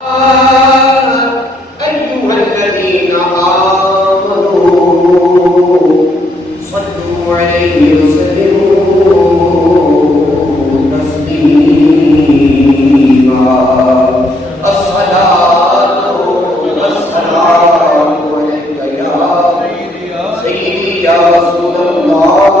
أيها الذين آمنوا صلوا عليه وسلموا تسليما الصلاة والسلام عليك يا سيدي يا رسول الله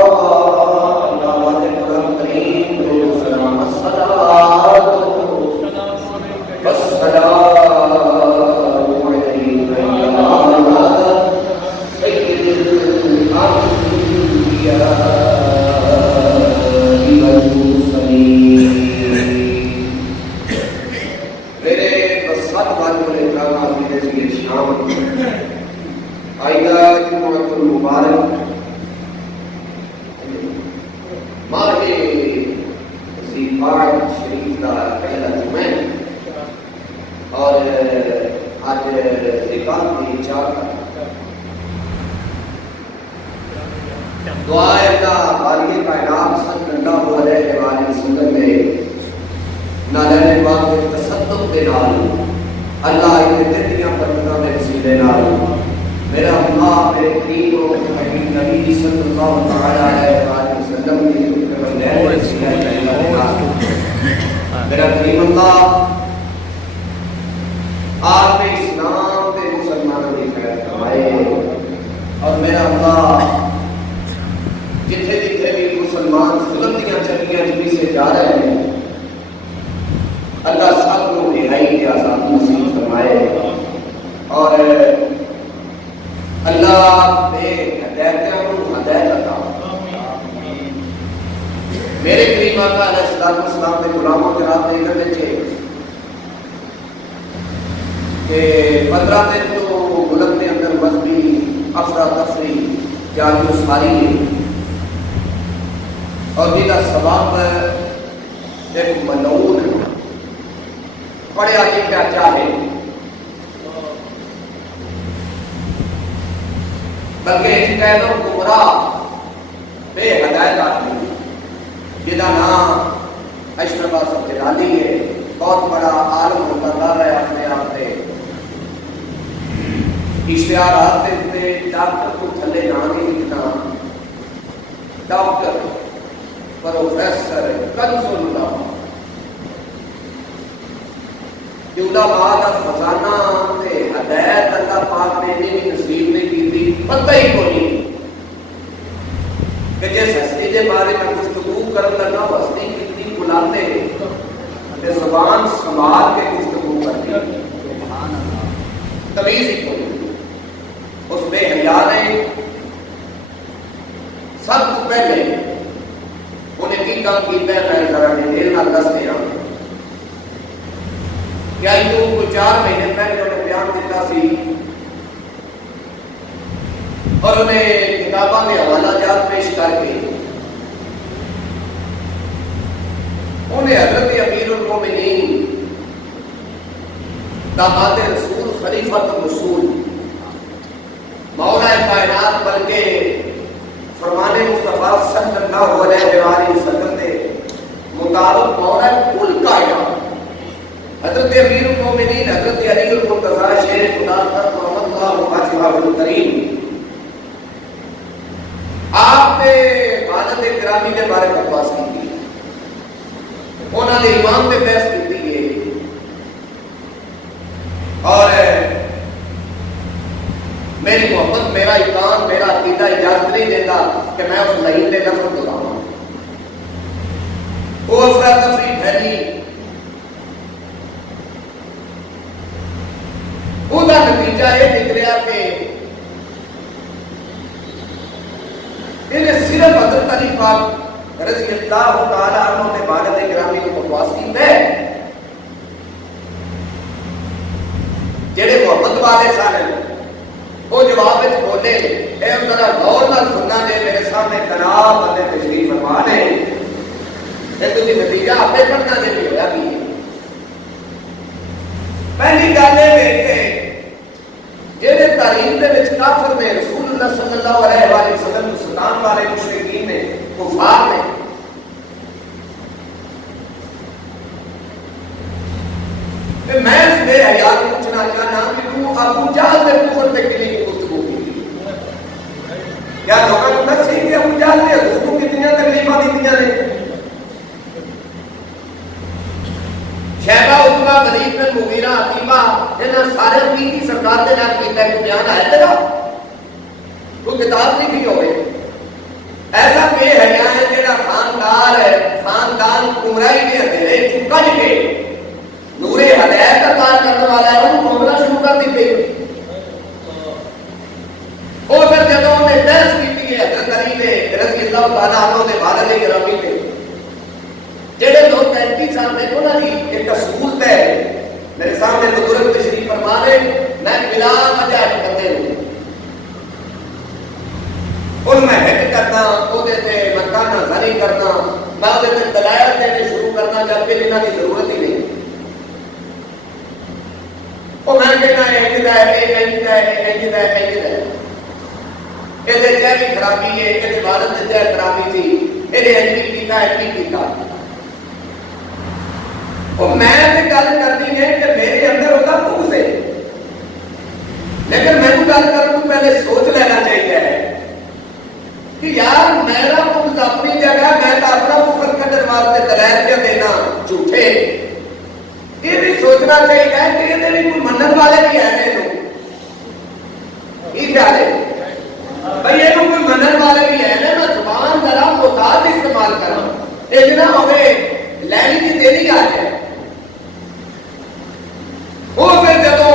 میں اس بے میرا حکیمہ انہاں سارے کی سرکار کے نام کیتا ہے، بیان ہے تیرا کوئی کتاب نہیں کی ہوئے ایسا بے حیا ہے جڑا خاندار ہے، خاندان گمراہی کے اندھیرے چکج کے نور ہدایت کا کار کرنے والا ہے، انہوں گھومنا شروع کر دیتے وہ پھر جب انہوں نے بحث کی ہے حضرت علی نے رضی اللہ تعالیٰ عنہ نے والد گرامی تھے جڑے لوگ 35 سال میں انہوں نے ایک اصول ہے میرے سامنے بزرگ تشریف فرما رہے میں بلا وجہ بندے ہوں ان میں ہٹ کرنا وہ مکانہ زنی کرنا میں وہ دلائل دینے شروع کرنا جبکہ جنہوں کی ضرورت ہی نہیں وہ میں کہنا ہے انجد ہے انجد ہے انجد ہے انجد ہے یہ جہی خرابی ہے یہ والد نے جہی خرابی تھی یہ انجی کیتا انجی کیتا وہ میں گل کرنی ہے کہ میرے اندر ہوتا بغض ہے لیکن میں گل کروں تو پہلے سوچ لینا چاہیے کہ یار میرا بغض اپنی جگہ میں تو اپنا بغض کٹن واسطے دلائل کیا دینا جھوٹے یہ بھی سوچنا چاہیے کہ یہ کوئی منن والے بھی ہیں یہ خیال ہے بھائی یہ کوئی منن والے بھی ہیں میں زبان ذرا محتاط استعمال کروں یہ نہ ہوئے لینی کی دیری آ جائے وہ پھر جدوں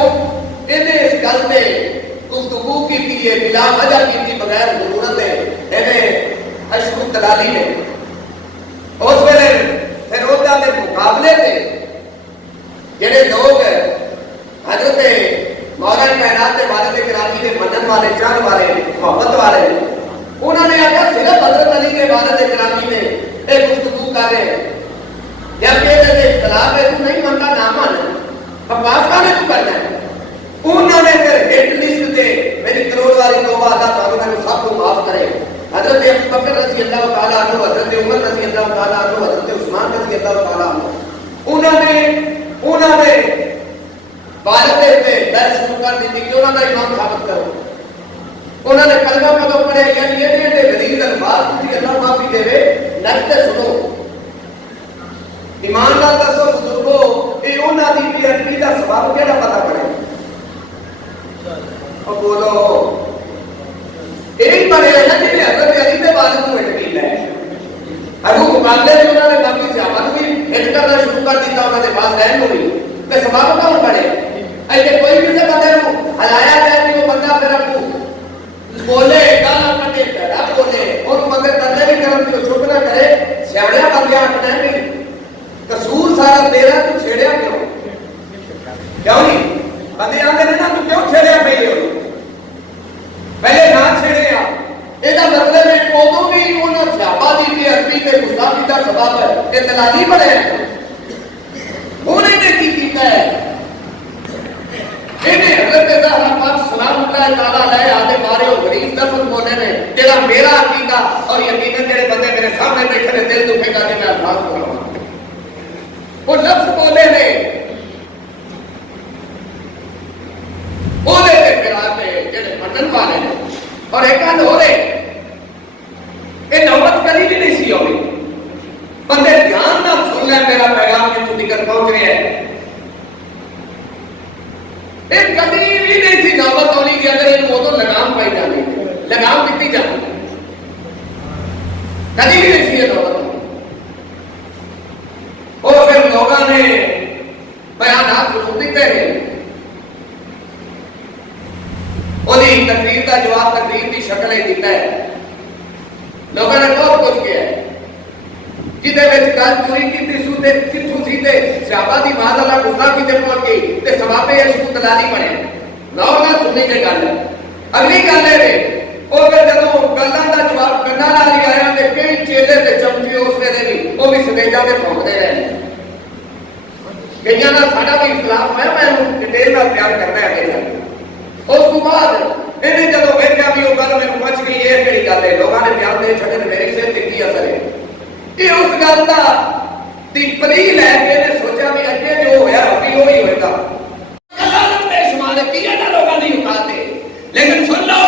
انہیں اس گل سے گفتگو کی ہے بلا وجہ کی بغیر ضرورت ہے انہیں اشرف دلالی نے اس ویلے پھر وہاں کے مقابلے تھے جڑے لوگ حضرت مولا کائنات کے والد گرامی کے منن والے چاہن والے محبت والے انہوں نے آخیا صرف حضرت علی کے والد گرامی نے ایک گفتگو کر رہے جب کہ اختلاف ہے تو نہیں منتا نہ من بکواس کا تو کرنا ہے انہوں نے پھر ہٹ لسٹ دے میری کروڑ والی توبہ اللہ تعالیٰ نے سب کو معاف کرے حضرت ابو بکر رضی اللہ تعالیٰ عنہ حضرت عمر رضی اللہ تعالیٰ عنہ حضرت عثمان رضی اللہ تعالیٰ عنہ انہوں نے والد پہ بحث شروع کر دی کہ انہوں نے امام ثابت کرو انہوں نے کلمہ کدو پڑھے یعنی یہ غلیظ الفاظ تھی اللہ معافی دے رہے نقطے سنو ایمان نال دسو بزرگو یہ انہوں کی بھی اٹکی کا سبب کہڑا پتا پڑے اور بولو یہی پڑھے نا کہ حضرت علی کے والد کو اٹکی ہے اگو مقابلے میں انہوں نے باقی صحابہ بھی ہٹ کرنا شروع کر دیتا انہوں نے بات رہن ہوئی کہ سبب کون پڑے ایسے کوئی بھی سے بندے کو ہلایا جائے کہ وہ بندہ پھر ابو بولے گالا کٹے پیڑا بولے اور بندے کرنے بھی کرم کی چھپ نہ کرے سیاڑیا بندے آٹھنا ہے قصور سارا تیرا تو چھیڑیا کیوں نہیں بندے آتے ہیں نا تو کیوں چھیڑیا پہلے نہ چھیڑیا یہ مطلب ہے ادو بھی انہوں صحابہ دی بھی عربی کے گستاخی کا سبب ہے یہ دلالی بڑے انہیں نے کی کیتا ہے انہیں حضرت زہرا پاک سلام اللہ تعالیٰ علیہ آدھے بارے اور غریب دفن ہونے میں تیرا میرا عقیدہ اور یقیناً تیرے بندے میرے سامنے بیٹھے نے دل دکھے گا کہ میں الفاظ بولا ہوں وہ لفظ بولے نے بولے نے پھر آتے جڑے منن والے نے اور ایک گل ہو رہے یہ نوبت کبھی بھی نہیں سی ہوئی بندے دھیان نہ سن لیں میرا پیغام کتوں تک پہنچ رہا ہے یہ کبھی بھی نہیں سی نوبت ہونی کہ اگر یہ ادو لگام پائی جانی لگام دیتی جانی کبھی بھی نہیں سی یہ نوبت ہونی اور پھر لوگوں نے بیانات ضرور دیتے ہیں وہی تقریر کا جواب تقریر کی شکل ہی دیتا ہے لوگوں نے بہت کچھ کیا ہے جہاں گل چوری کی کتوں سی صحابہ کی بات اللہ گستاخی تے پہنچ گئی تے سوابے اس کو دلالی بنے لوگ نہ سننے کی گل ہے اگلی گل ہے اور پھر جب گلاں کا جواب کرنا نہ آیا تے کئی چیلے تے چمچے اس ویلے بھی وہ بھی سٹیجاں تے پہنچتے رہے کئیاں نال ساڈا بھی اختلاف ہے میں ڈیٹیل نال بیان کرنا ہے اگے اس کو بعد انہیں جب ویکھیا بھی وہ گل میرے بچ گئی یہ کہڑی گل ہے لوگوں نے بیان دے چھڑے میرے سے کی اثر ہے یہ اس گل کا دی پلی لے کے نے سوچا بھی اگے جو ہویا ابھی وہی ہوئے گا کلام بے شمار کی ہے نا لوگوں دی اوقات ہے لیکن سن لو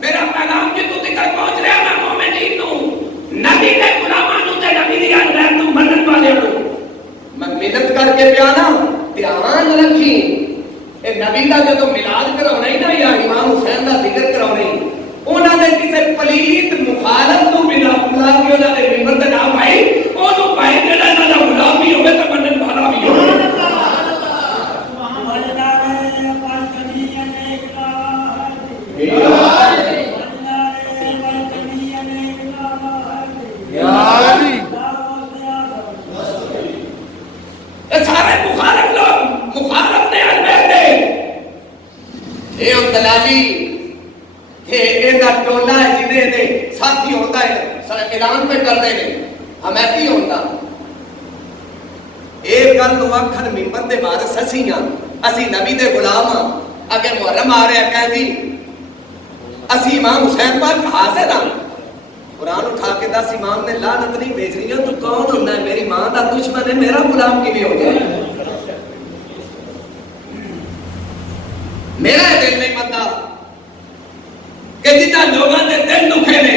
میرا پیغام جتوں تک پہنچ رہا میں مومنین نو نبی دے غلاماں نو تے نبی دی غیر نو منن والے نو میں محنت کر کے پیانا دھیان رکھی اے نبی دا جدوں میلاد کراونا ہی نا یا امام حسین دا ذکر کراونا ہی انہاں نے کسے پلیت مخالف تو بنا بلا کے انہاں نے ممبر تے نہ پائی اونوں پائی جڑا انہاں دا غلام بھی ہوے تے منن والا بھی ہوے سارے مخالف لوگ مخالف نے البیتے اے ہم دلالی کہ ایسا ٹولا ہے جنہیں نے ساتھی ہوتا ہے اعلان پہ کر دے ہمیتی ہوتا ایک گل تو اکھر ممبر دے بارے سسیاں اسی نبی دے غلام اگر محرم آ رہے کہہ دی اسی امام حسین پر حاضر ہاں قرآن اٹھا کے دس امام نے لعنت نہیں بھیج رہی ہے تو کون ہونا ہے میری ماں دا دشمن ہے میرا غلام کی بھی ہو جائے میرا دل نہیں بنتا کہ جتنا لوگوں نے دل دکھے نے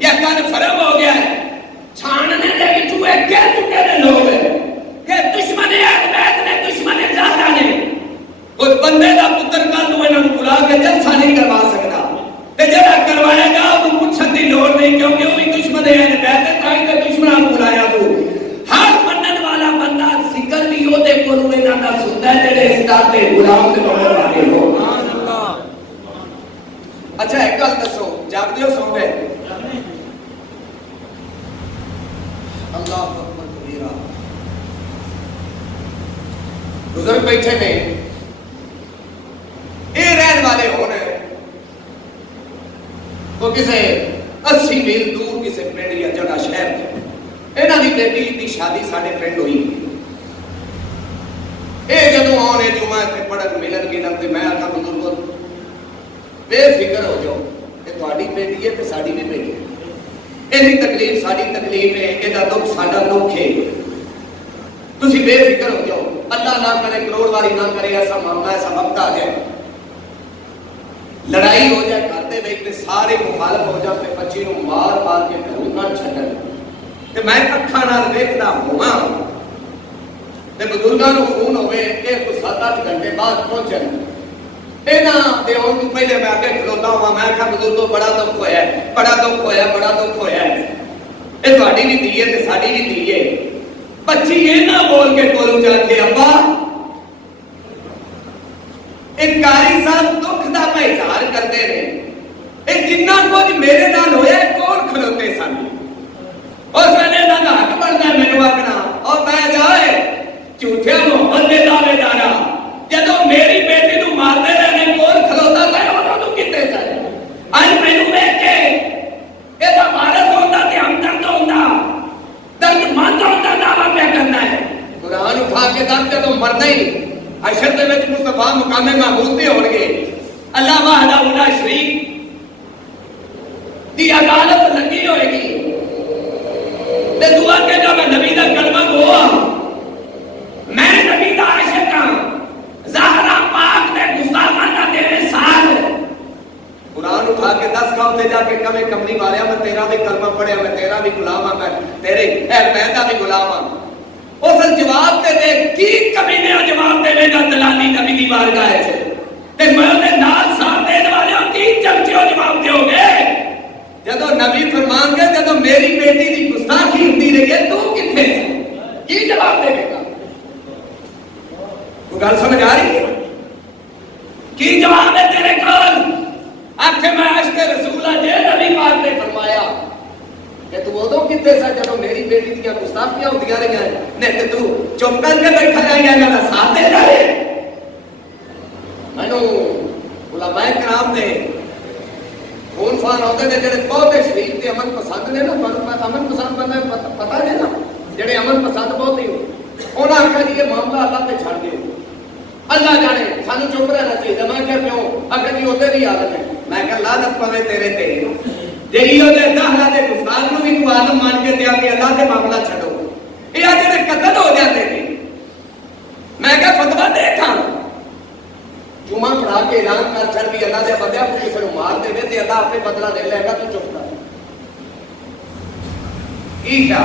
یا کن فرم ہو گیا ہے چھاننے دے بھی چوئے کہہ چکے نے لوگ کہ دشمن اہل بیت نے دشمن زیادہ نے اس بندے دا پتر کل نو انہوں نے بلا کے جلسہ نہیں کروا سکتا تے جڑا کروائے گا وہ پوچھن دی لوڑ نہیں کیونکہ وہ بھی دشمن اہل بیت ہے تاں تے دشمناں بلایا تو ہر منن والا بندہ ذکر بھی او دے کولوں انہاں دا سندا ہے جڑے اس دا تے غلام تے بنن والے ہو سبحان اللہ اچھا ایک گل دسو جاگ دیو سو گئے اللہ اکبر کبیرہ بزرگ بیٹھے نے اے رہن والے ہو رہے وہ کسے 80 میل دور کسے پنڈ یا جڑا شہر تھے انہاں دی بیٹی دی شادی ساڈے پنڈ ہوئی اے جدوں آنے جمعہ تے پڑھن ملن گن تے میں آکھا بزرگوں بے فکر ہو جاؤ کہ تہاڈی بیٹی ہے تے ساڈی بھی بیٹی ہے ایسی تکلیف ساڈی تکلیف ہے ایدا دکھ ساڈا دکھ ہے تسی بے فکر ہو جاؤ اللہ نہ کرے کروڑ واری نہ کرے ایسا معاملہ ایسا وقت آ جائے لڑائی ہو جائے کرتے ویکھتے سارے مخالف ہو جاتے بچی نو مار مار کے گھروں نہ چھڈن تے میں اکھاں نال ویکھدا ہوواں تے بزرگاں نو فون ہوے کہ کو 7-8 گھنٹے بعد پہنچن اینا تے اون تو پہلے میں آگے کھلوتا ہوں میں کہا بزرگوں بڑا دکھ ہویا ہے بڑا دکھ ہویا ہے بڑا دکھ ہویا ہے اے تہاڈی بھی دھی ہے تے ساڈی بھی دھی ہے بچی یہ نہ بول کے کولوں جا کے ابا ایک قاری صاحب دکھ دا میں اظہار کرتے رہے ایک جنہ کچھ میرے نال ہویا ہے کون کھلوتے سن اس ویلے نہ دا حق بنتا ہے مینوں آکھنا اور میں جائے جھوٹے محمد دے دعوے دارا جدوں میری بیٹی نو مارتے رہنے کون کھلوتا ہے انہاں نوں کتے سن اج مینوں ویکھ کے اے دا وارث ہوندا تے ہمدرد ہوندا درد مند ہوندا دعویٰ پہ کرنا ہے قرآن اٹھا کے دس جدوں مرنا ہی حشر دے وچ مصطفیٰ مقام محمود تے ہون گے اللہ وحدہ لا شریک دی عدالت لگی ہوئے گی تے دعا کہ جو میں نبی دا کلمہ گوا میں نبی دا عاشق ہاں زہرا پاک دے گستاخاں دا تیرے ساتھ قرآن اٹھا کے دس کھاؤ تے جا کے کمے کملی والیا میں تیرا بھی کلمہ پڑھیا میں تیرا بھی غلام ہاں میں تیرے اہل بیت دا بھی غلام ہاں اس جواب تے دے کی کمینے جواب دے گا دلالی نبی دی بارگاہ ہے تے میں دے نال ساتھ دین والے کی چمچیو جواب دیو گے جدوں نبی فرمان گے جدوں میری بیٹی دی گستاخی ہوندی رہی ہے تو کتھے کی جواب دے گا وہ گل سمجھ آ رہی ہے کی جواب ہے تیرے کول آکھے میں عشق رسول جے نبی پاک نے فرمایا کہ تو ادو کتے سا جدوں میری بیٹی دیاں گستاخیاں ہوندیاں رہیاں نہیں تے تو چپ کر کے بیٹھا رہیا گا ساتھ دے رہے مینوں علماء کرام نے فون فان ہوتے نے جڑے بہت شریف تے امن پسند نے نا امن پسند بندے پتہ ہے نا جڑے امن پسند بہت ہی انہاں آکھیا جی یہ معاملہ اللہ تے چھڑ دیو اللہ جانے سانو چپ رہنا چاہیے میں کہ کیوں اگر جی اوتے دی عادت ہے میں کہ لعنت پوے تیرے تے جے ایو دے دہلا دے گستاخ نو بھی تو عالم مان کے تے کہ اللہ دے معاملہ چھڈو اے اج دے قتل ہو جاتے نے میں کہ فتوی دیکھاں جمعہ پڑھا کے اعلان کر چھڑ بھی اللہ دے بندے کو کسے نو مار دے تے اللہ اپنے بدلہ لے لے گا تو چپ کر کی کیا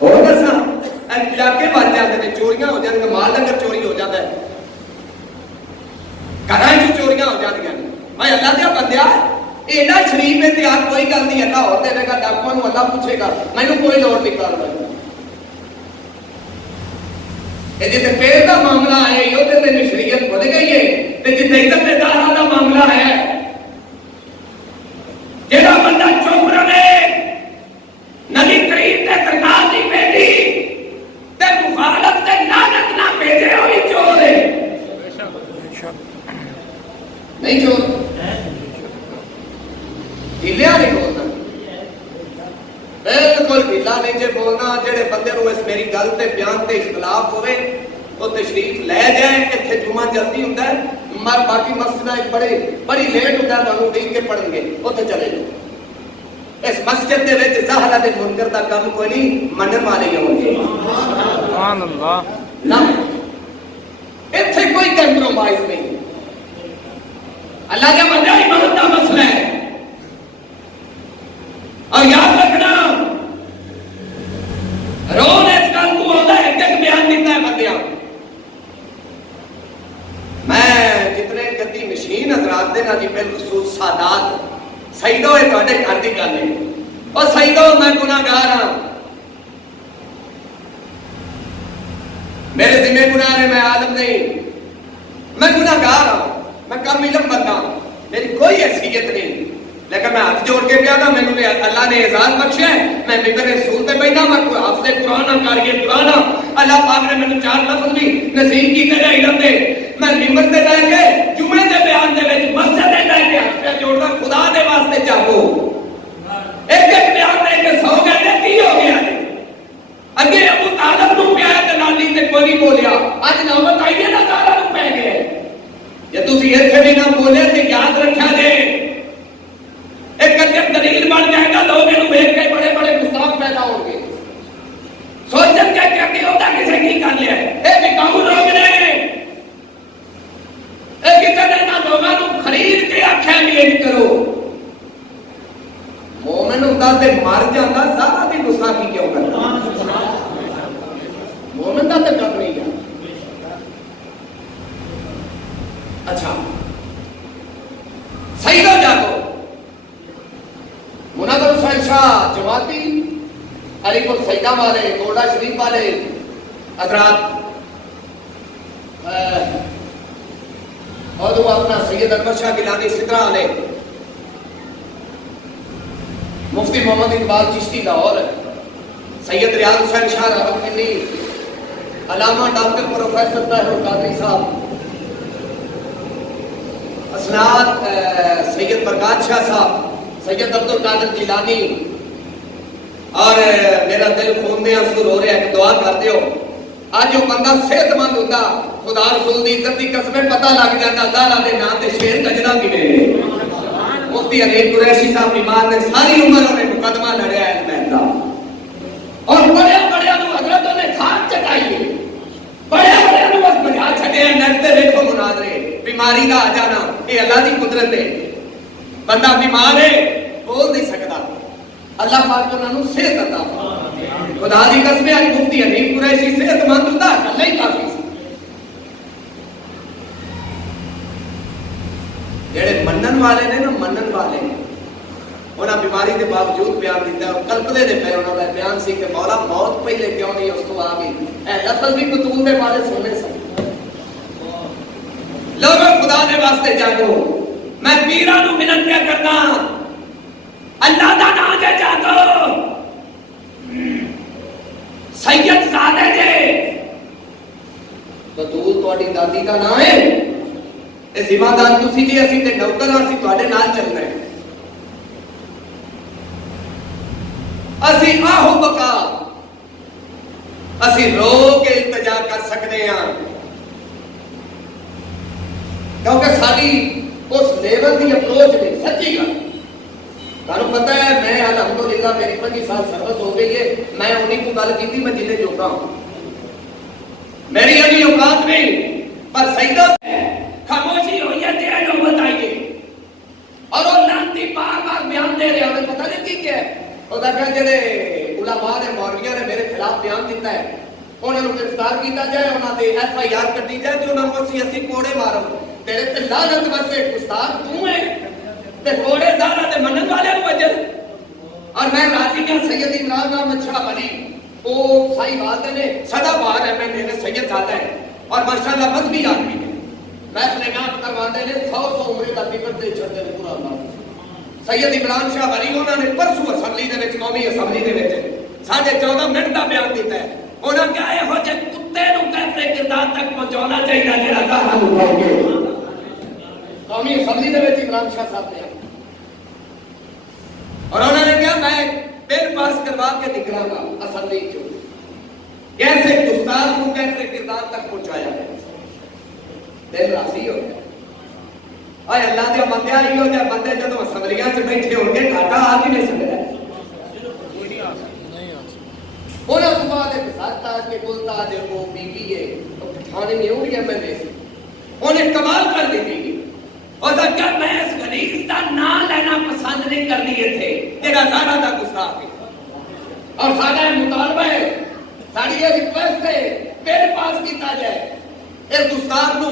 اور دسا علاقے بن جاتے ہیں, چوریاں ہو جاتی, مال ڈنگر چوری ہو جاتا ہے, گھر چوریاں ہو جاتی ہیں. میں اللہ دیا بندیا ایڈا شریف ہے تیار, کوئی گل نہیں, اللہ اور دے گا, ڈاکوؤں اللہ پوچھے گا, مینو کوئی لوڑ نہیں کاروائی. جتنے پیڑ کا معاملہ ہے یہ شریعت بھول گئی ہے, جتنے عزت داروں کا معاملہ ہے جہاں بندہ چپ رہے نبی کریم تے سرکار دی بیٹی تے مخالف تے لعنت نہ بھیجے ہوئی چور ہے. نہیں چور ڈھیلیا نہیں بولنا, بالکل ڈھیلا نہیں جے بولنا. جڑے بندے نو اس میری گل تے بیان تے اختلاف ہوئے تو تشریف لے جائیں. اتنے جمعہ جلدی ہوتا ہے, باقی مسجد بڑی لیٹ ہوتا ہے, تمہیں دیکھ کے پڑھیں گے اتنے چلے جاؤ. اس مسجد دے وچ ظاہر تے منکر دا کام کوئی نہیں, منن والے ہی ہون گے. سبحان اللہ. نہ ایتھے کوئی کمپرومائز نہیں. اللہ کے بندے ایمان دا مسئلہ ہے. اور یاد رکھنا رون اس گل کو آتا ہے, ایک بیان دیتا ہے بندیاں. میں جتنے گدی مشین حضرات دے نا جی بالخصوص سادات سیدو ہے تواڈے گھر دی گل ہے, اور سیدو میں گناہگار ہاں, میرے ذمہ گناہ نے, میں عالم نہیں, میں گناہگار ہوں, میں کم علم بندہ, میری کوئی حیثیت نہیں, لیکن میں ہاتھ جوڑ کے پیا تھا. میں اللہ نے اعزاز بخشا ہے, میں ممبر رسول تے بیٹھا, میں کوئی حافظ قرآن کر کے قرآن, اللہ پاک نے مینوں 4 لفظ بھی نصیب کیتے ہیں علم دے. میں ممبر تے بیٹھ کے جمعے دے بیان دے وچ مسجد تے بیٹھ کے ہاتھ جوڑدا, خدا دے واسطے چاہو ایک بیان دے کے 100 گھنٹے کی ہو گیا. اگے ابو طالب نو پیا تے نالی تے کوئی نہیں بولیا, اج نوبت آئی ہے نا سارا نو پہ گئے. جے تسی ایتھے بھی نہ بولے تے یاد رکھیا جے ایک کنجر دلیل بن جائے گا, لوگ انہوں دیکھ کے بڑے بڑے گستاخ پیدا ہوں گے, سوچن کے کہ ہوتا کسے کی کر لیا ہے. اے بکاؤ لوگ نے, اے کسی نے نہ لوگوں کو خرید کے آخیا بھی یہ کرو. مومن ہوتا تے مر جاتا, سارا دی گستاخی کیوں کرتا؟ مومن دا تے کر نہیں جاتا. اچھا صحیح ہو جاتا مناظر حسین شاہ جماعتی, علی پور سیدہ والے, گوڑا شریف والے حضرات, اور وہ اپنا سید اکبر شاہ گیلانی سدرا والے, مفتی محمد اقبال چشتی لاہور, سید ریاض حسین شاہ راولپنڈی, علامہ ڈاکٹر پروفیسر طاہر القادری صاحب, اسناد سید برکات شاہ صاحب, سید عبد القادر جیلانی. اور میرا دل خون میں آنسو رو رہا ہے کہ دعا کرتے ہو. آج جو بندہ صحت مند ہوتا, خدا رسول دی عزت دی قسمیں پتہ لگ جاتا, زالہ دے نام تے شیر گجرا بھی میرے. مفتی حنیف قریشی صاحب بیمار نے ساری عمر انہیں مقدمہ لڑیا ہے مہندا, اور بڑے بڑے نو حضرتوں نے خاک چٹائی ہے, بڑے بڑے نو بس بجا چھٹے ہیں. نیٹ تے دیکھو مناظرے, بیماری کا آ جانا یہ اللہ دی قدرت ہے. بندہ بیمار ہے, بول نہیں سکتا, اللہ پاک انہاں نوں صحت عطا فرمائے. خدا دی قسم ہے, مفتی حنیف قریشی صحت مند ہوتا اللہ ہی کافی سی. جڑے منن والے نے نا, منن والے انہاں بیماری کے باوجود بیان دیتا ہے, کلپدے دے پے انہاں دا بیان سی کہ مولا موت پہلے کیوں نہیں اس کو آ گئی. اے لفظ بھی بطول دے بارے سننے سن. لوگوں خدا دے واسطے جاگو, میں پیراں نوں منت کیا کرنا, اللہ دا نام دے جاگو. سید زادے جے بطول تواڈی دادی دا نام ہے, اے ذمہ دار تسی جی, اسی تے نوکر ہاں, اسی تواڈے نال چلنا ہے. اسی آہو بکا, اسی رو کے التجا کر سکتے ہیں, کیونکہ ساری اس لیول دی اپروچ نہیں. سچی گل تانوں پتہ ہے, میں الحمدللہ میری 25 سال سروس ہو گئی ہے, میں انہیں کو گل کی تھی میں جنہیں جوگا ہوں, میری ابھی اوقات نہیں, پر سیدہ خاموشی ہوئی ہے تیرے لوگ بتائیے. اور وہ لانتی بار بار بیان دے رہے ہیں, پتہ نہیں کی کیا ہے, وہ کہا جڑے علماء نے مولویوں نے میرے خلاف بیان دیتا ہے, انہوں نے گرفتار کیا جائے، انہوں نے FIR کٹی جائے کہ انہوں نے اسی کوڑے مارو، تیرے تے لعنت واسطے گستاخ تو ہے تے کوڑے زارا تے منن والے وجہ۔ اور میں راضی ہوں سید عمران احمد شاہ ولی وہ صحیح بات ہے، سدا بار ہے میں میرے سید زیادہ ہے اور ماشاءاللہ مذہبی آدمی ہے، میں خلیقات کروانے نے 100 عمرے کا ٹکٹ دے چھڑتے ہیں پورا اللہ۔ سید عمران شاہ ولی انہوں نے پرسوں اسمبلی دے وچ قومی اسمبلی دے وچ 14.5 منٹ کا بیان دیتا ہے، انہوں نے کہا ہے ہو جائے کتے نو کیسے کردار تک پہنچانا چاہیے جڑا زہرا نو کھاؤ گے۔ قومی اسمبلی دے وچ عمران شاہ صاحب نے اور انہوں نے کہا میں بل پاس کروا کے نکلا گا اسمبلی چ، کیسے گستاخ کو کیسے کردار تک پہنچایا ہے، دل راضی ہو گیا۔ اور اللہ دے بندے ہی ہو جائے بندے جدوں اسمبلیاں چ بیٹھے ہو گے گھاٹا آ بھی نہیں سکتا ہے۔ انہوں نے بعد ایک ساتھ کے بولتا جو وہ بی بی ہے تھانے میں ہو گیا میں نے انہیں کمال کر دی بی اور کیا میں اس غریب کا نام لینا پسند نہیں کر دیے تھے تیرا زیادہ تھا گستاخ ہے اور سارا مطالبہ ہے ساری یہ ریکویسٹ ہے میرے پاس کیتا جائے اس گستاخ نو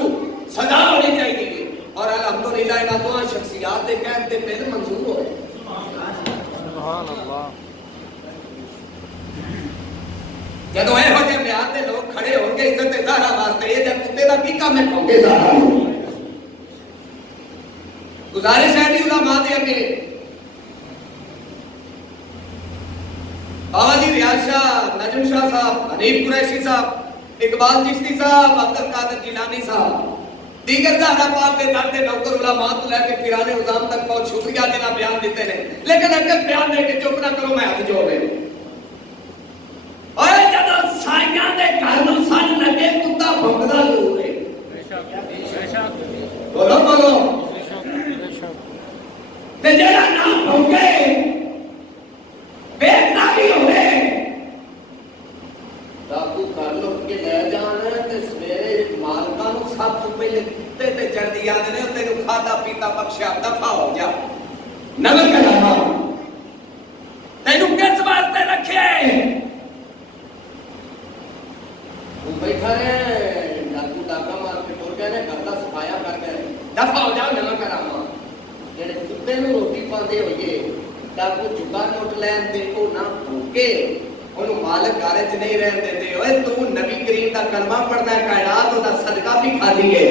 سزا ہونی چاہیے اور الحمدللہ انہاں دو شخصیات دے کہتے تے بل منظور ہوئے۔ سبحان اللہ۔ جدو اے ہو جائے بیان دے لوگ کھڑے ہو گے عزت زہرا واسطے یہ جب کتے دا کی کام ہے پھونکے زہرا گزارش ہے علماء دے اگے بابا جی ریاض شاہ، نجم شاہ صاحب، حنیف قریشی صاحب، اقبال چشتی صاحب، عبد القادر جیلانی صاحب، دیگر زہرا پاک دے در دے نوکر علماء تو لے کے پیران نظام تک بہت شکریہ دینا بیان دیتے ہیں، لیکن اگر بیان دے کے چپ نہ کرو میں ہاتھ جوڑ رہے اور جدو سائیاں دے گھر نو سن لگے کتا بھونکدا ضرور ہے۔ بولو بولو تے جڑا نہ بھونکے بیٹھنا بھی ہوئے ڈاکو گھر لوٹ کے لے جانا تے سویرے مالکاں نو سب تو پہلے کتے تے چڑھدی آندے نے تینوں کھادا پیتا بخشیا دفع ہو جا نظر کراوا تینوں کس واسطے رکھے بیٹھا رہے ڈاکو ڈاکا مار کے ٹور گئے گھر کا صفایا کر گئے دفع ہو جاؤ نہ کراوا جڑے کتے نو روٹی پاندے ہوئے ڈاکو چکا نوٹ لین دے او نہ بھوکے انہوں مالک گھر چ نہیں رہن دیتے اوے تو نبی کریم دا کلمہ پڑھنا ہے کائنات دا صدقہ بھی کھانی ہے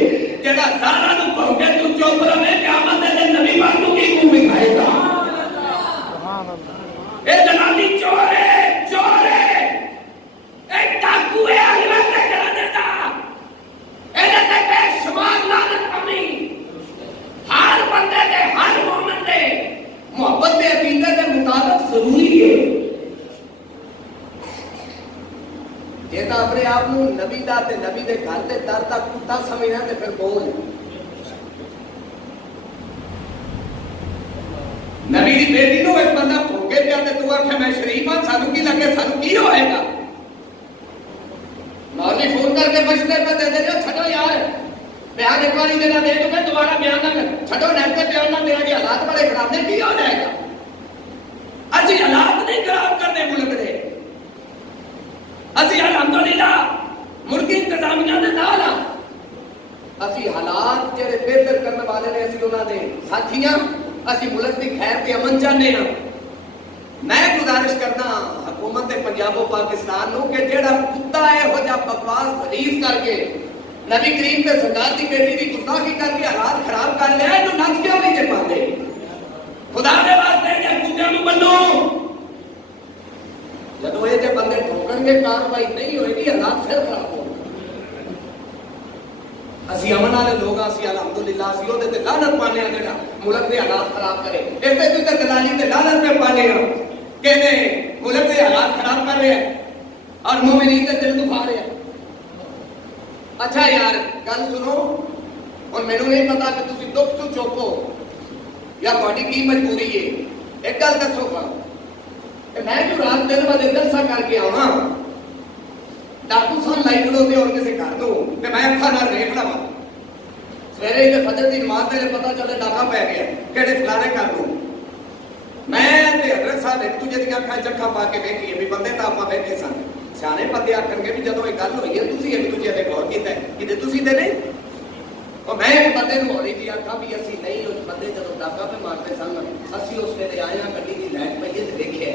جڑا سارا نو بھوکے تو چوپ رہے قیامت دے نبی پاک نو کی منہ دکھائے گا۔ سبحان اللہ۔ اے جلالی چور ہے، چور ہے، ایک ڈاکو ہے اللہ تے کرانے دا اے تے بے شمار لعنت پانی ہر بندے دے ہر مومن دے محبت دے عقیدے دے مطابق ضروری ہے یہ تو اپنے آپ کو نبی دا تے نبی دے گھر تے در تک کتا سمجھنا تے پھر کون نبی دی بیٹی نو ایک بندہ بھوکے پیا تے تو آکھے میں شریف ہاں سانو کی لگے سانو کی ہوئے گا مولوی فون کر کے مشورے پہ دے دے جو چھٹو یار بیان ایک باری دینا دے تو میں دوبارہ بیان نہ کر چھٹو نیٹ پہ بیان نہ دینا کہ حالات بڑے خراب نے کی ہو جائے گا اسی حالات نہیں خراب کرنے ملک دے اسی الحمدللہ ملکی انتظامیہ نے نالا اسی حالات جڑے بہتر کرنے والے نے اسی انہاں دے ساتھیاں اسی ملک دی خیر تے امن چاہنے ہاں میں گزارش کرنا حکومت پنجاب و پاکستان نو کہ جڑا کتا ہے ہو جا بکواس ریلیز کر کے نبی کریم تے سرکار دی بیٹی دی گستاخی کر کے حالات خراب کر لیا ہے تو نچ کیوں نہیں دے پاندے خدا دے واسطے جے کتے نو بنو جدو یہ جب بندے ٹھوکن گے کاروائی نہیں ہوئے گی حالات پھر خراب ہو اسی امن والے لوگ اسی الحمدللہ اسی او تے لعنت پانے ہیں جڑا ملک دے حالات خراب کرے اس تے کوئی دلالی تے لعنت پہ پانے ہیں کہ ملک دے حالات خراب کر رہے ہیں اور مومنین دے دل دکھا رہے ہیں۔ اچھا یار گل سنو اور مینوں نہیں پتا کہ تسی دکھ تو چوکو یا تہاڈی کی مجبوری ہے ایک گل دسو گا میں جو رات دن بعد جلسہ کر کے آواں ڈاکو سن لائی کھلوتے اور کسی گھر دو تے میں اکھاں نال ویکھ لواں سویرے تے فجر دی نماز دے پتہ چلے ڈاکا پے گیا کہڑے فلانے کر دوں میں تے حضرت صاحب ایک دوجے دی اکھاں چکھا پا کے ویکھیے بھی بندے تا اپاں ویکھے سن ਸਿਆਣੇ ਬੰਦੇ ਆਖਣਗੇ ਵੀ ਜਦੋਂ ਇਹ ਗੱਲ ਹੋਈ ਹੈ ਤੁਸੀਂ ਇੱਕ ਦੂਜੇ ਤੇ ਗੌਰ ਕੀਤਾ ਕਿਤੇ ਤੁਸੀਂ ਤੇ ਨਹੀਂ। ਉਹ ਮੈਂ ਇੱਕ ਬੰਦੇ ਨੂੰ ਹੋਣੀ ਦੀ ਆਖਾਂ ਵੀ ਅਸੀਂ ਨਹੀਂ ਉਸ ਬੰਦੇ ਜਦੋਂ ਡਾਕਾ ਤੇ ਮਾਰਦੇ ਸਨ ਅਸੀਂ ਉਸ ਵੇਲੇ ਆਇਆ ਗੱਡੀ ਦੀ ਲਾਈਟ ਪਈ ਤੇ ਦੇਖਿਆ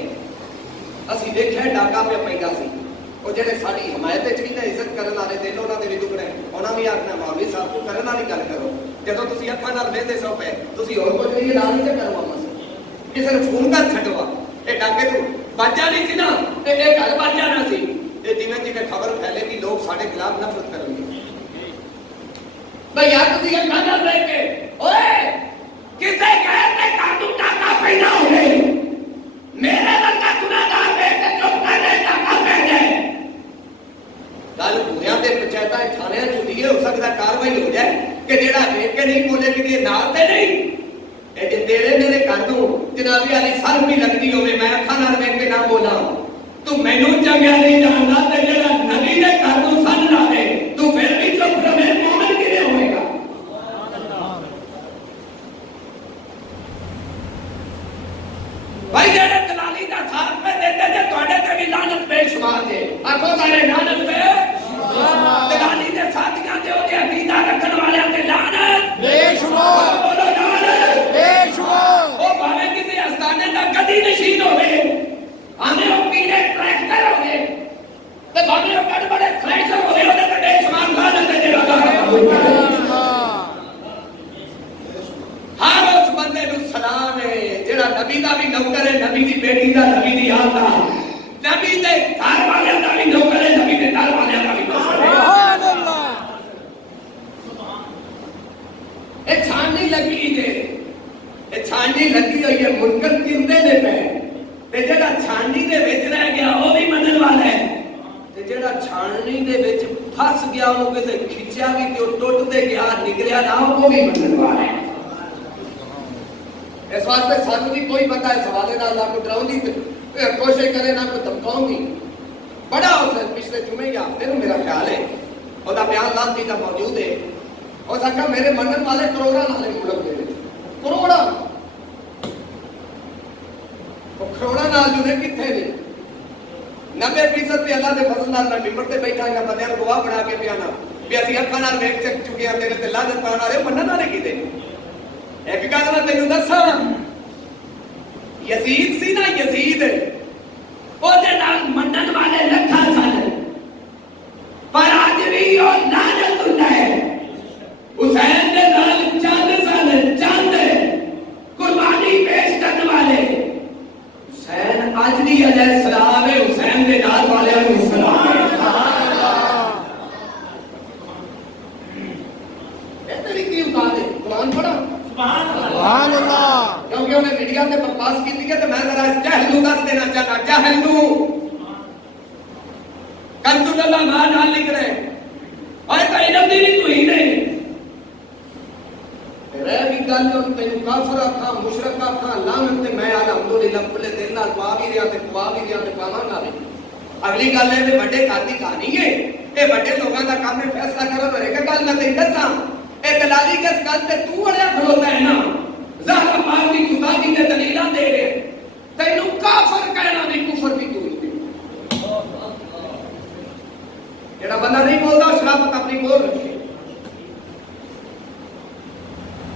ਅਸੀਂ ਦੇਖਿਆ ਡਾਕਾ ਪਿਆ ਪੈਂਦਾ ਸੀ। ਉਹ ਜਿਹੜੇ ਸਾਡੀ ਹਮਾਇਤ ਵਿੱਚ ਵੀ ਨਾ ਇੱਜ਼ਤ ਕਰਨ ਵਾਲੇ ਦਿਲ ਉਹਨਾਂ ਦੇ ਵੀ ਦੁੱਖਣੇ ਉਹਨਾਂ ਵੀ ਆਖਣਾ ਮੌਲਵੀ ਸਾਹਿਬ ਤੋਂ ਕਰਨ ਵਾਲੀ ਗੱਲ ਕਰੋ। ਜਦੋਂ ਤੁਸੀਂ ਅੱਖਾਂ ਨਾਲ ਵੇਖਦੇ ਸੋ ਪਏ ਤੁਸੀਂ ਹੋਰ ਕੁਝ ਨਹੀਂ ਐਲਾਨ ਨਹੀਂ ਕਰਵਾ ਮਸ ਕਿਸੇ ਨੂੰ ਫੋਨ ਕਰ ਛੱਡਵਾ ਇਹ ਡਾਕੇ ਤੋਂ ਬਾਜਾ ਨਹੀਂ ਸੀ ਨਾ ਤੇ ਇਹ ਗੱਲ ਬਾਜਾ ਨਾ ਸੀ। ਇਹ ਜਿਵੇਂ ਜਿਵੇਂ ਖਬਰ ਫੈਲੇ ਕਿ ਲੋਕ ਸਾਡੇ ਖਿਲਾਫ ਨਫ਼ਰਤ ਕਰਨਗੇ। ਬਈ ਯਾਰ ਤੁਸੀਂ ਅੱਖਾਂ ਨਾਲ ਦੇਖ ਕੇ ਓਏ ਕਿਸੇ ਕਹਿਰ ਤੇ ਕਾਟੂ ਡਾਕਾ ਪੈਣਾ ਹੋਵੇ ਮੇਰੇ ਵਰਗਾ ਗੁਨਾਹਗਾਰ ਵੇਖ ਕੇ ਚੁੱਪ ਕਰ ਲੈ ਡਾਕਾ ਪੈ ਜਾਏ। ਗੱਲ ਪੂਰਿਆਂ ਦੇ ਪੰਚਾਇਤਾਂ ਥਾਣਿਆਂ ਚ ਹੁੰਦੀ ਹੈ ਹੋ ਸਕਦਾ ਕਾਰਵਾਈ ਹੋ ਜਾਏ ਕਿ ਜਿਹੜਾ ਵੇਖ ਕੇ ਨਹੀਂ ਬੋਲੇ ਕਿ ਨਾਲ ਤੇ ਨਹੀਂ ਇਹ ਜੇ ਤੇਰੇ ਮੇਰੇ ਘਰ ਨੂੰ ਜਨਾਬੀ ਵਾਲੀ ਸਰ ਵੀ ਲੱਗਦੀ ਹੋਵੇ ਮੈਂ ਅੱਖਾਂ ਨਾਲ ਵੇਖ ਕੇ ਨਾ ਬੋਲਾਂ ਤੂੰ ਮੈਨੂੰ ਚੰਗਾ ਨਹੀਂ ਜਾਣਦਾ ਤੇ ਜਿਹੜਾ ਨਬੀ ਦੇ ਘਰ ਨੂੰ ਸੰਨ ਲਾਵੇ ਤੂੰ ਫਿਰ ਵੀ ਚੁੱਪ ਰਵੇਂ ਮੂਮਨ ਕਿਵੇਂ ਹੋਵੇਗਾ। ਭਾਈ ਜਿਹੜੇ ਦਲਾਲੀ ਦਾ ਸਾਥ ਮੈਂ ਦਿੰਦੇ ਜੇ ਤੁਹਾਡੇ ਤੇ ਵੀ ਲਾਨਤ ਬੇਸ਼ੁਮਾਰ ਜੇ ਆਖੋ ਸਾਰੇ ਲਾਨਤ ਬੇਸ਼ੁਮਾਰ ਦਲਾਲੀ ਦੇ ਸਾਥੀਆਂ ਦੇ ਉਹਦੇ ਅਕੀਦਾ ਰੱਖਣ ਵਾਲਿਆਂ ਤੇ ਲਾਨਤ ਬੇਸ਼ੁਮਾਰ ਬੋਲੋ ਲਾਨਤ ਬੇਸ਼ੁਮਾਰ। ਉਹ ਭਾਵੇਂ ਕਿਸੇ ਅਸਤਾਨੇ ਦਾ ਗਦੀ ਨਸ਼ੀਨ ਹੋਵੇ ਆਨੇ ਉਹ ਪੀਰੇ ਟਰੈਕਟਰ ਹੋਵੇ ਤੇ ਭਾਵੇਂ ਉਹ ਬੜੇ ਬੜੇ ਥ੍ਰੈਸ਼ਰ ਹੋਵੇ ਉਹਦੇ ਤੇ ਬੇਸ਼ੁਮਾਰ ਲਾਨਤ ਹੈ ਜਿਹੜਾ ਹਰ ਉਸ ਬੰਦੇ ਨੂੰ ਸਲਾਮ ਹੈ ਜਿਹੜਾ ਨਬੀ ਦਾ ਵੀ ਨੌਕਰ ਹੈ ਨਬੀ ਦੀ ਬੇਟੀ ਦਾ ਨਬੀ ਦੀ ਆਲ ਦਾ ਨਬੀ ਦੇ ਘਰ ਵਾਲਿਆਂ ਦਾ ਵੀ ਨੌਕਰ ਹੈ ਨਬੀ ਦੇ ਘਰ ਵਾਲਿਆਂ ਦਾ ਵੀ ਨੌਕਰ ਹੈ। ਸੁਭਾਨ ਅੱਲਾਹ। ਇਹ ਛਾਣਨੀ ਲੱਗੀ ਜੇ ਇਹ ਛਾਣਨੀ ਲੱਗੀ ਹੋਈ ਹੈ ਮੁਨਕਰ ਕਿੰਦੇ ਦੇ ਪੈ ਤੇ ਜਿਹੜਾ ਛਾਣਨੀ ਦੇ ਵਿੱਚ ਰਹਿ ਗਿਆ ਉਹ ਵੀ ਮੰਨਣ ਵਾਲਾ ਹੈ ਤੇ ਜਿਹੜਾ ਛਾਣਨੀ ਦੇ ਵਿੱਚ ਫਸ ਗਿਆ ਉਹਨੂੰ ਕਿਸੇ ਖਿੱਚਿਆ ਵੀ ਤੇ ਉਹ ਟੁੱਟ ਤੇ ਗਿਆ ਨਿਕਲਿਆ ਨਾ ਉਹ ਵੀ ਮੰਨਣ ਵਾਲਾ ਹੈ। ਇਸ ਵਾਸਤੇ ਸਾਨੂੰ ਵੀ ਕੋਈ ਪਤਾ ਹੈ ਸਵਾਲੇ ਨਾਲ ਨਾ ਕੋਈ ਡਰਾਉਂਦੀ ਕੋਸ਼ਿਸ਼ ਕਰੇ ਨਾ ਕੋਈ ਧਮਕਾਉਂਦੀ ਬੜਾ ਉਸ ਪਿਛਲੇ ਜੁਮੇ ਜਾਂ ਹਫ਼ਤੇ ਨੂੰ ਮੇਰਾ ਖਿਆਲ ਹੈ ਉਹਦਾ ਬਿਆਨ ਲਾਂਦੀ ਦਾ ਮੌਜੂਦ ਹੈ। ਉਹ ਸਾਕਾ ਮੇਰੇ ਮੰਨਣ ਵਾਲੇ ਕਰੋੜਾਂ ਨਾਲੇ ਮੁਲਕ ਦੇ ਵਿੱਚ ਕਰੋੜਾਂ ਉਹ ਕਰੋੜਾਂ ਨਾਲ ਜੁੜੇ ਕਿੱਥੇ ਨੇ 90% ਤੇ ਅੱਲਾਹ ਦੇ ਫਜ਼ਲ ਨਾਲ ਮੈਂ ਮਿੰਬਰ ਤੇ ਬੈਠਾ ਇਹਨਾਂ ਬੰਦਿਆਂ ਨੂੰ ਗਵਾਹ ਬਣਾ ਕੇ ਪਿਆਣਾ ਵੀ ਅਸੀਂ ਅੱਖਾਂ ਨਾਲ ਵੇਖ ਚੁੱਕੇ ਹਾਂ ਤੇਰੇ ਤੇ ਲਾਨਤ ਪਾਉਣ ਵਾਲੇ ਮੰਨਣ ਵਾਲੇ ਕਿਤੇ ਇੱਕ ਗੱਲ ਮੈਂ ਤੈਨੂੰ ਦੱਸਾਂ ਯਜ਼ੀਦ ਸੀ ਨਾ ਯਜ਼ੀਦ ਉਹਦੇ ਨਾਲ ਮੰਨਣ ਵਾਲੇ ਲੱਖਾਂ ਸਨ ਪਰ ਅੱਜ ਵੀ ਉਹ ਲਾਨਤ ਹੁੰਦਾ ਹੈ। ਹੁਸੈਨ ਦੇ ਨਾਲ ਚੰਦ ਸਨ ਚੰਦ ਕੁਰਬਾਨੀ ਪੇਸ਼ ਕਰਨ ਵਾਲੇ ਹੁਸੈਨ ਅੱਜ ਵੀ ਅਲੈਹ ਸਲਾਮ ਹੈ ਹੁਸੈਨ ਦੇ ਨਾਲ ਵਾਲਿਆਂ ਨੂੰ ਸਲਾਮ ਹੈ। ਇਹ ਤੇਰੀ ਕੀ ਉਤਾਰ ਹੈ ਕੁਰਾਨ ਪੜ੍ਹੋ ਸੁਭਾਨ ਅੱਲਾਹ ਕਿਉਂਕਿ ਉਹਨੇ ਮੀਡੀਆ ਤੇ ਬਕਵਾਸ ਕੀਤੀ ਹੈ ਤੇ ਮੈਂ ਜ਼ਰਾ ਇਸ ਜਹਿਲ ਨੂੰ ਦੱਸ ਦੇਣਾ ਚਾਹਨਾ ਜਹਿਲ ਨੂੰ ਕੰਜ਼ੁਲ ਅੱਲਾਹ ਨਾਲ ਲਿਖ ਰਹੇ ਓਏ ਤਾਂ ਇਲਮ ਦੀ ਨਹੀਂ ਤੂੰ ਹੀ ਨਹੀਂ ਰਹਿ ਵੀ ਗੱਲ ਉਹ ਤੈਨੂੰ ਕਾਫਰ ਆਖਾਂ ਮੁਸ਼ਰਕ ਆਖਾਂ ਲਾਨਤ ਤੇ ਮੈਂ ਅਲਹਮਦੁਲਿਲਾ ਖੁੱਲੇ ਦਿਲ ਨਾਲ ਪਾ ਵੀ ਰਿਹਾ ਤੇ ਪਵਾ ਵੀ ਰਿਹਾ ਤੇ ਪਾਵਾਂਗਾ ਵੀ। ਅਗਲੀ ਗੱਲ ਹੈ ਵੀ ਵੱਡੇ ਘਰ ਦੀ ਕਹਾਣੀ ਹੈ ਇਹ ਵੱਡੇ ਲੋਕਾਂ ਦਾ ਕੰਮ ਹੈ ਫੈਸਲਾ ਕਰਨ ਵਾਲੇ ਕਿ ਗੱਲ ਮੈਂ ਤੈਨੂੰ ਦੱਸਾਂ ਇਹ ਦਲਾਲੀ ਕਿਸ ਗੱਲ ਤੇ ਤੂੰ ਅੜਿਆ ਖਲੋਤਾ ਹੈ ਨਾ ਜ਼ਾਹਰਾ ਪਾਕ ਦੀ ਗੁਸਤਾਖੀ ਦੇ ਦਲੀਲਾਂ ਦੇ ਰਹੇ ਤੈਨੂੰ ਕਾਫਰ ਕਹਿਣਾ ਵੀ ਕੁਫਰ ਦੀ ਤੂੰ ਜਿਹੜਾ ਬੰਦਾ ਨਹੀਂ ਬੋਲਦਾ ਸ਼ਰਾਫਤ ਆਪਣੀ ਕੋਲ ਰੱਖੇ।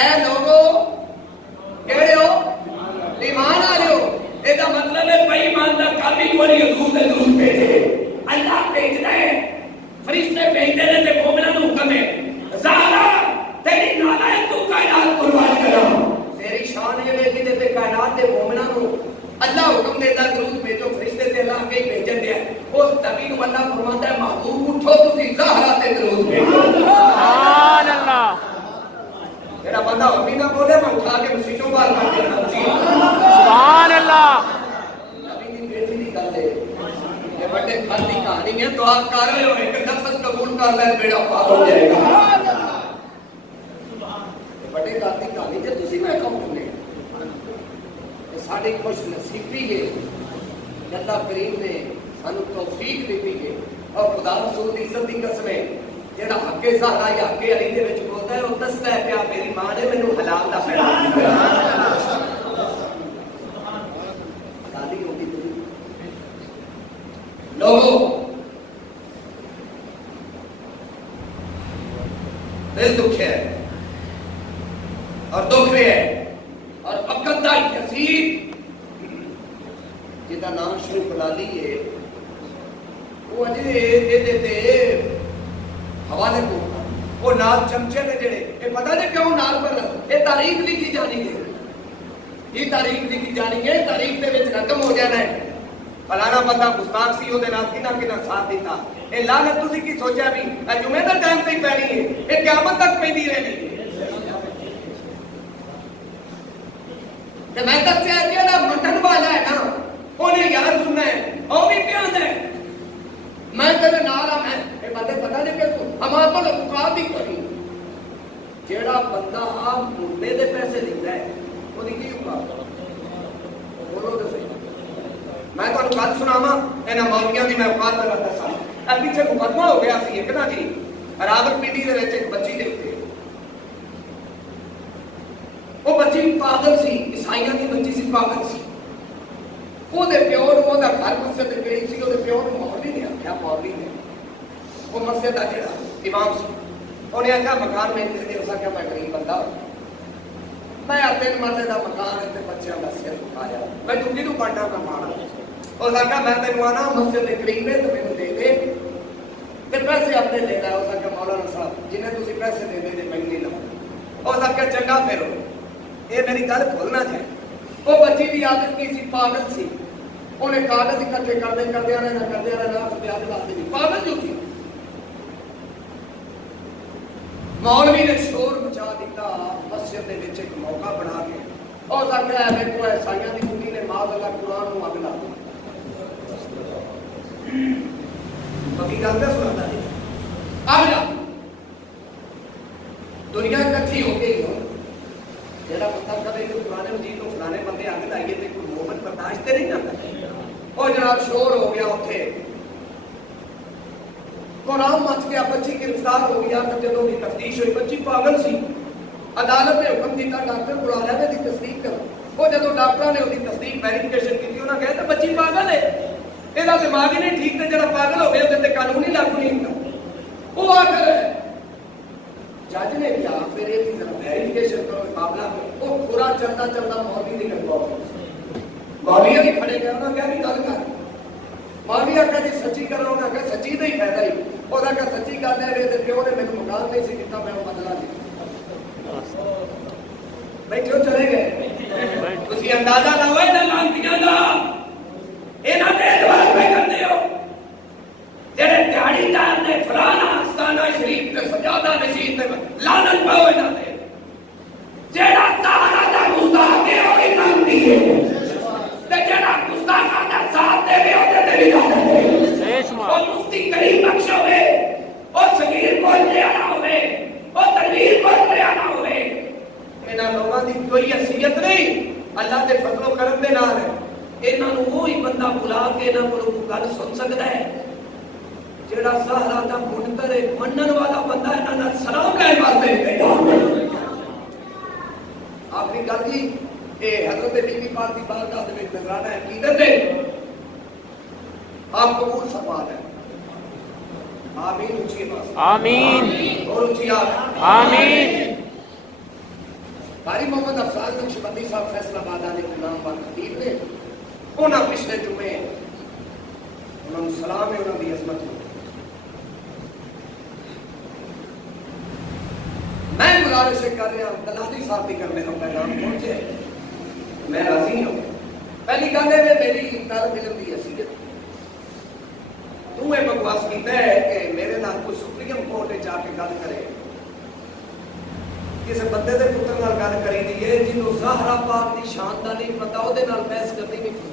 اے لوگو کہڑے ہو ایمان آ رہے ہو یہ مطلب ہے بے ایمان دا کام ہی کوئی حضور دے درود بھیجے اللہ بھیجدا ہے فرشتے بھیجدے نے تے مومناں نوں حکم ہے زہرا تیری نالائق تو کائنات قربان کرا تیری شان یہ ویکھی تے کائنات دے مومناں نوں اللہ حکم دیتا درود بھیجو فرشتے تے اللہ کے بھیجن دیا اس نبی نوں اللہ فرماتا ہے محبوب اٹھو تسی زہرا تے درود بھیجو سبحان اللہ میرا بندہ امی نہ بولے میں اٹھا کے مسیحوں بار کر دینا سبحان اللہ نبی دی بیٹی دی گل ہے یہ بڑے گھر دی کہانی ہے دعا کر رہے ہو ایک نفس قبول کر لے بیڑا پار ہو جائے گا بڑے گھر دی کہانی تے تسی میں کم کرنے ساڑی خوش نصیبی ہے اللہ کریم نے سانو توفیق دیتی ہے اور خدا رسول دی عزت دی قسم ہے جڑا حق زہرا یا حق علی دے وچ بولدا ہے او دسدا ہے کہ میری ماں نے مینوں حلال دا پیغام دتا گالی ہوندی لوگوں دل دکھ ہے اور دکھ ہے اور وقت دا کثیر جدا نام شروع بلالی ہے وہ اجے دے دیتے حوالے کو وہ نال چمچے نے جڑے یہ پتہ نہیں کیوں نال پر یہ تاریخ لکھی جانی ہے یہ تاریخ لکھی جانی ہے تاریخ دے وچ رقم ہو جانا ہے فلانا بندہ گستاخ سی اودے نال کنا کنا ساتھ دیتا اے لعنت تسی کی سوچیا بھی اے جمعے دا ٹائم تے پینی ہے اے قیامت تک پیندی رہنی تے میں دسیا جڑا مٹن والا ہے نا اونے یار سننا ہے او بھی پیاندا ہے میں تیرے نال آ میں اے بندے پتہ نہیں کہ ہمارا تو اوقات ہی کری جیڑا بندہ مردے دے پیسے لیندا ہے اودی کی اوقات بولو تے صحیح میں تو گل سناواں انہاں مولویاں دی میں اوقات دا دساں اے پیچھے مقدمہ ہو گیا سی ایک نا جی راول پنڈی دے وچ ایک بچی دے اوتے وہ بچی پاگل سی عیسائیاں دی بچی سی پاگل سی وہ دے پیو نوں دا گھر مسجد دے قریب سی وہ دے پیو نوں مولوی نے آکھیا مولوی نے وہ مسجد دا جڑا امام سی انہیں آکھیا مکان میں دے دے اسا کہ میں غریب بندہ میں 3 مرلے دا مکان تے بچیاں دا سر اٹھایا میں ٹھنڈی نوں پانڈا میں مارا اس آکھیا میں تینوں آنا مسجد دے قریب ہے تے مینوں دے دے تے پیسے اپنے لے لے اس آکھیا مولانا صاحب جنہیں تسی پیسے دے دے میں نہیں لاؤں اس آکھیا چنگا پھر یہ میری گل کھولنا چاہیے وہ بچی کی عادت کی سی پاگل سی انہیں کاغذ اکٹھے کرتے رہنا پاگل جو تھی مولوی نے شور مچا دیتا مسجد کے وچ ایک موقع بنا کے اور آخر دیکھو عیسائیاں کی کڑی نے ماں اللہ قرآن کو اگ لا باقی گل کیا سناتا ہے اگ لا دنیا اکٹھی ہو گئی ہو جڑا پتہ کرے کہ قرآن مجید کو فلانے بندے اگ لائیے تے کوئی مومن برداشت نہیں کرتا اور جناب شور ہو گیا اوتھے قرآن مچ گیا بچی گرفتار ہو گیا جدوں دی تفتیش ہوئی بچی پاگل سی عدالت نے حکم دیتا ڈاکٹر بلا لے دی تصدیق کرو وہ جدوں ڈاکٹر نے اس کی تصدیق ویریفیکیشن کی انہاں کہا بچی پاگل ہے یہ دماغ ہی نہیں ٹھیک تے جڑا پاگل ہو گیا تے قانون ہی لاگو نہیں ہوندا وہ آ کر جج نے کیا پھر یہ ذرا ویریفیکیشن کرو مقابلہ وہ پورا چلتا مولوی دی گل مولوی بھی کھڑے گئے انہاں کہا بھی گل کر مولوی آخیا جی سچی کرو انہاں کہا سچی دا ہی فائدہ ہی وہ کہا سچی گل ہے تے پیو نے مینوں مکان نہیں سی دتا میں بدلا لیا بھائی کیوں چلے گئے تسی اندازہ لاؤ انہاں لانتیاں دا انہاں دے اعتبار پہ کرتے ہو جڑے دیہڑی دار نے فلانا آستانہ شریف تے سجادہ نشین تے لعنت پاؤ انہاں تے جڑا سہارا دا گستاخ ہے او لعنتی ہے تے جڑا گستاخ دا ساتھ دے وی او تے لعنت ہے او مفتی کریم بخش ہوے او شبیر کول دے آنا ہوے او تنویر کول دے آنا ہوے انہاں لوگاں دی کوئی حیثیت نہیں اللہ دے فضل و کرم دے نال انہاں نوں وہی بندہ بلا کے انہاں کولوں گل سن سکدا ہے جڑا سہارا دا منکر ہے منن والا بندہ انہاں نال سلام کہن واسطے تیار ہے آخری گل جی اے حضرت بی بی پاک دی بارگاہ دے وچ نذرانہ عقیدت ہے آپ قبول فرما دیں آمین اونچی آواز آمین اور اونچی آواز آمین قاری محمد افضال نقشبندی صاحب فیصلہ آباد کے نام پر خطیب نے انہاں پچھلے جمعے انہوں نے سلام ہے انہوں کی عظمت ہو میں گزارش کر رہا ہوں دلالی صاحب بھی کرنے کا پیغام پہنچے میں راضی ہوں پہلی گل ہے میری طالب علم کی حیثیت تو یہ بکواس کیتا ہے کہ میرے نال کوئی سپریم کورٹ جا کے گل کرے کسی بندے دے پتر نال گل کری دی ہے جنوں زہرا پاک دی شان دا نہیں پتہ او دے نال بحث کرنی نہیں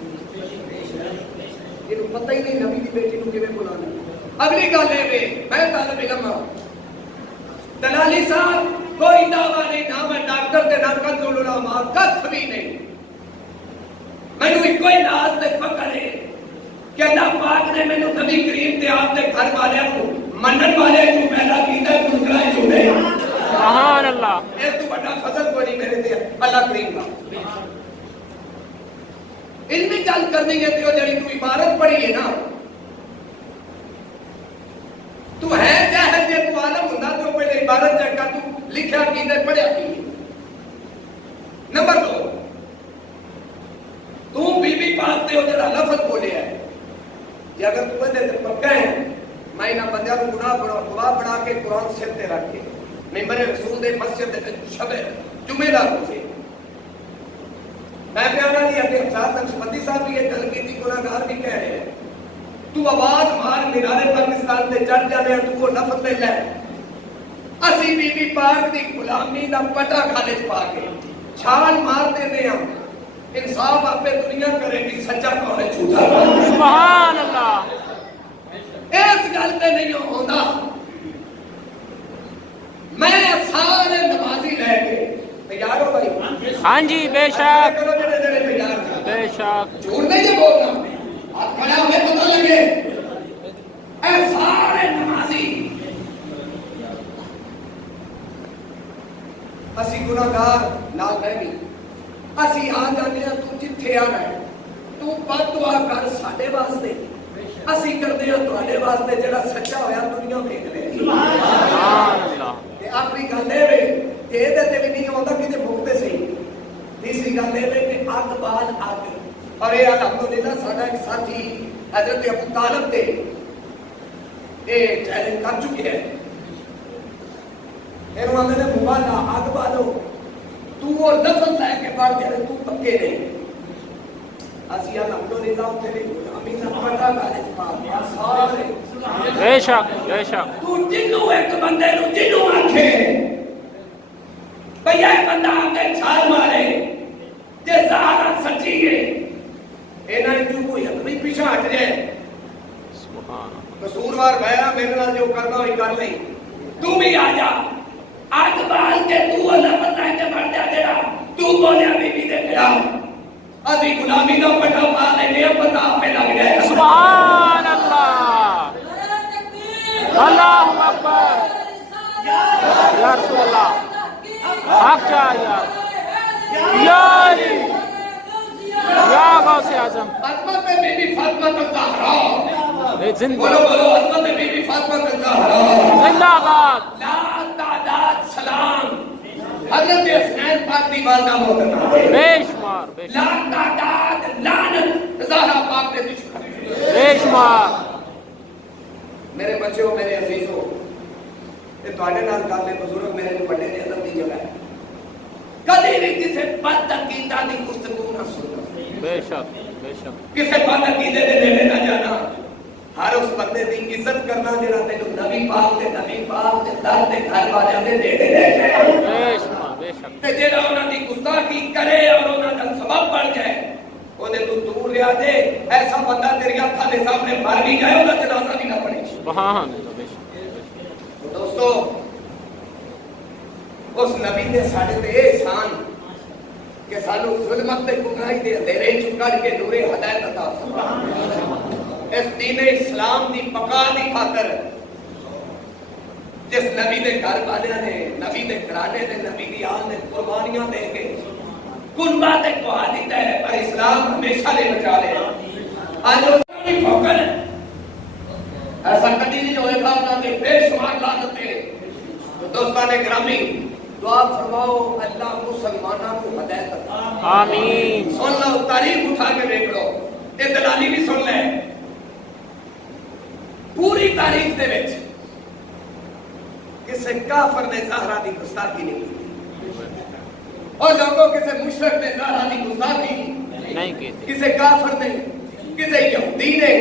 یہ پتہ ہی نہیں نبی دی بیٹی نو کیویں بلانا اگلی گل ہے میں طالب علم ہوں دلالی صاحب کوئی دعویٰ نہیں نہ میں ڈاکٹر تے نہ کنزول العلماء کچھ بھی نہیں مینوں کوئی ناز تے فخر ہے کہ اللہ پاک نے مینوں نبی کریم تے آپ دے گھر والے کو منن والے جو پیدا کیتا گنگرا چنے سبحان اللہ اس تو بڑا فضل کوئی نہیں میرے تے اللہ کریم کا علمی گل کرنی ہے تے جڑی تو عبارت پڑھی ہے نا تو ہے جاہل جے تو عالم ہوندا تو پہلے عبارت چیک کر تو لکھیا کیتے پڑھیا کی نمبر 2 تو بی بی پاک تے او جڑا لفظ بولیا ہے کہ اگر تو بندے تے پکا ہے میں نہ بندیاں کو گواہ بنا کے قرآن سر تے رکھ کے ممبر رسول دے مسجد دے شب جمعہ دا ہوے میں پیارا نہیں اتے افضال نقشبندی صاحب بھی یہ گل کی تھی گناہگار بھی کہہ رہے ہیں تو آواز مار مینارے پاکستان تے چڑھ جانے تو وہ لفظ لے لے اسی بی بی پاک دی غلامی دا پٹا کھالے پا کے چھال مار دیندے ہاں انصاف آپ پہ دنیا کرے گی سچا کون ہے جھوٹا سبحان اللہ اس گل تے نہیں ہوندا میں سارے نمازی لے کے تیار ہو بھائی ہاں جی بے شک بے شک جھوٹ نہیں جے بولنا آپ کھڑا ہوئے پتہ لگے اے سارے نمازی اسی گناہگار نال میں بھی اسی آ جانے ہیں تو جتھے آنا ہے تو بد دعا کر ساڈے واسطے اسی کردے ہاں تواڈے واسطے جڑا سچا ہویا دنیا ویکھ لے سبحان اللہ تے آخری گل اے وے کہ اے تے بھی نہیں ہوندا کہ بھوکتے صحیح تیسری گل اے وے کہ اگ بعد اگ اور یہ الحمدللہ ساڈا ایک ساتھی حضرت ابو طالب تے یہ چیلنج کر چکے ہیں اینو آندے نے مبالا اگ بالو تو وہ لفظ لے کے پڑھ دے تو پکے نہیں اسی الحمدللہ تے بھی امین پڑھا گالے پا گیا سارے بے شک تو جنوں ایک بندے نو جنوں آکھے بھئی یہ بندہ آگے چھال مارے جے زہرا سچی ہے اینا جو کوئی حتمی پیچھے ہٹ جائے قصوروار بہرا میرے نال جو کرنا ہوئی کر لیں تو بھی آ جا آگ بال کے تو اللہ پتہ کے بڑھ جا جڑا تو بولیا بی بی دے گیا اسی غلامی دا پٹا پا لینے پتہ پہ لگ جائے سبحان اللہ اللہ اکبر یا رسول اللہ حق چاہیے یا علی یا غوث اعظم عظمت بی بی فاطمہ الزہرا بولو بولو عظمت بی بی فاطمہ الزہرا زندہ باد لا تعداد سلام حضرت حسین پاک دی والدہ محترمہ بے شمار لا تعداد لعنت زہرا پاک دے دشمن بے شمار میرے بچوں میرے عزیزوں یہ تواڈے نال گل بزرگ میرے بڑے نے ادب دی جگہ ہے کدی بھی کسی بد عقیدہ دی گفتگو نہ سننا بے شک کسی بد عقیدے دے نیڑے نہ جانا ہر اس بندے دی عزت کرنا جڑا تینوں نبی پاک دے در دے گھر والے دے نیڑے لے جائے بے شک تے جڑا انہاں دی گستاخی کرے اور انہاں دا سبب بن جائے اودے تو دور رہا دے ایسا بندہ تیری اکھاں دے سامنے مر بھی جائے اوندا جنازہ بھی نہ پڑھے سبحان اللہ بے شک دوستو اس نبی نے ساڑھے تے احسان کہ سانو ظلمت تے گمراہی دے اندھیرے چکڑ کے نور ہدایت عطا فرمائے اس دین اسلام دی بقا دی خاطر جس نبی دے گھر والے نے نبی دے گھرانے نے نبی دی آل نے قربانیاں دے کے قربا تے گوا دیتا ہے پر اسلام ہمیشہ لے بچا لے آج وہ نہیں ٹھوکر ایسا کدی نہیں ہوئے گا نہ کہ بے شمار لعنتیں دوستان گرامی دعا فرماؤ اللہ مسلمان آمین. سن لو تاریخ اٹھا کے دیکھ لو یہ دلالی بھی سن لے پوری تاریخ دے وچ کسے کافر نے زہرا دی گستاخی نہیں کی اور لوگوں کسے مشرک نے زہرا دی گستاخی نہیں کی. کسے کافر نے کسے یہودی نے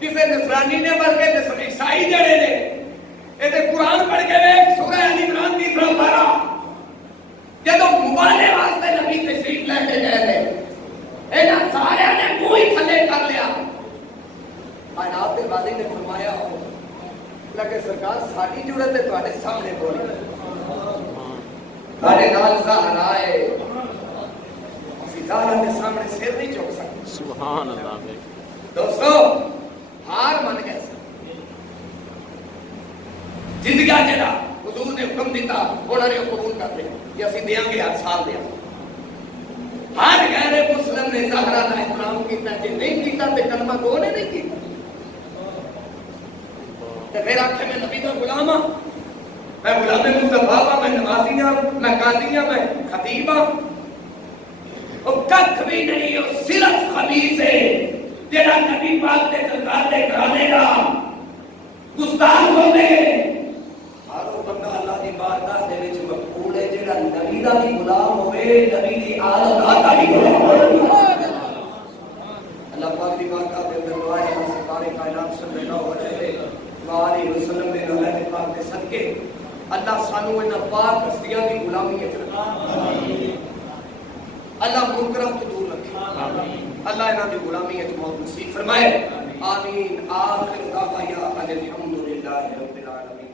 کسے نصرانی نے بلکہ جس عیسائی جڑے نے یہ قرآن پڑھ کے دیکھ سورہ ال عمران کی سورہ 12 جدو مبالے واسطے نبی تشریف لے کے گئے تھے اینا سارے نے منہ ہی تھلے کر لیا. کائنات کے بادی نے فرمایا ہو لگے سرکار ساری ضرورت ہے تواڈے سامنے بولی سارے نال ظاہر آئے اسی ظاہر کے سامنے سر نہیں چک سکتے. سبحان اللہ. دوستو ہار من گئے جزیہ جڑا حضور نے حکم دیتا انہوں نے قبول کر لیا کہ اسی دیاں گے ہر سال دیا. ہر غیر مسلم نے زہرا کا احترام کیتا کہ نہیں کیتا تے کلمہ کو نے نہیں کیتا تے پھر آخر میں نبی کا غلام ہاں میں غلام مصطفیٰ ہاں میں نمازی ہاں میں قاضی ہاں میں خطیب ہاں وہ کچھ بھی نہیں وہ صرف خبیث ہے جڑا نبی پاک دے سرکار دے گھرانے دا گستاخ ہو گئے. ہر وہ بندہ اللہ دی بارگاہ دے وچ مقبول ہے جڑا نبی دا بھی غلام ہوے نبی دی آل دا بھی غلام ہوے. اللہ پاک دی بارگاہ دے اندر دعا ہے سرکار کائنات صلی اللہ علیہ وسلم نے نبی پاک دے صدقے اللہ سانو انہاں پاک ہستیاں دی غلامی وچ رکھے. اللہ منکراں تو دور رکھے. اللہ انہاں دی غلامی وچ موت نصیب فرمائے. آمین. آخر دعوانا ان الحمد للہ رب العالمین.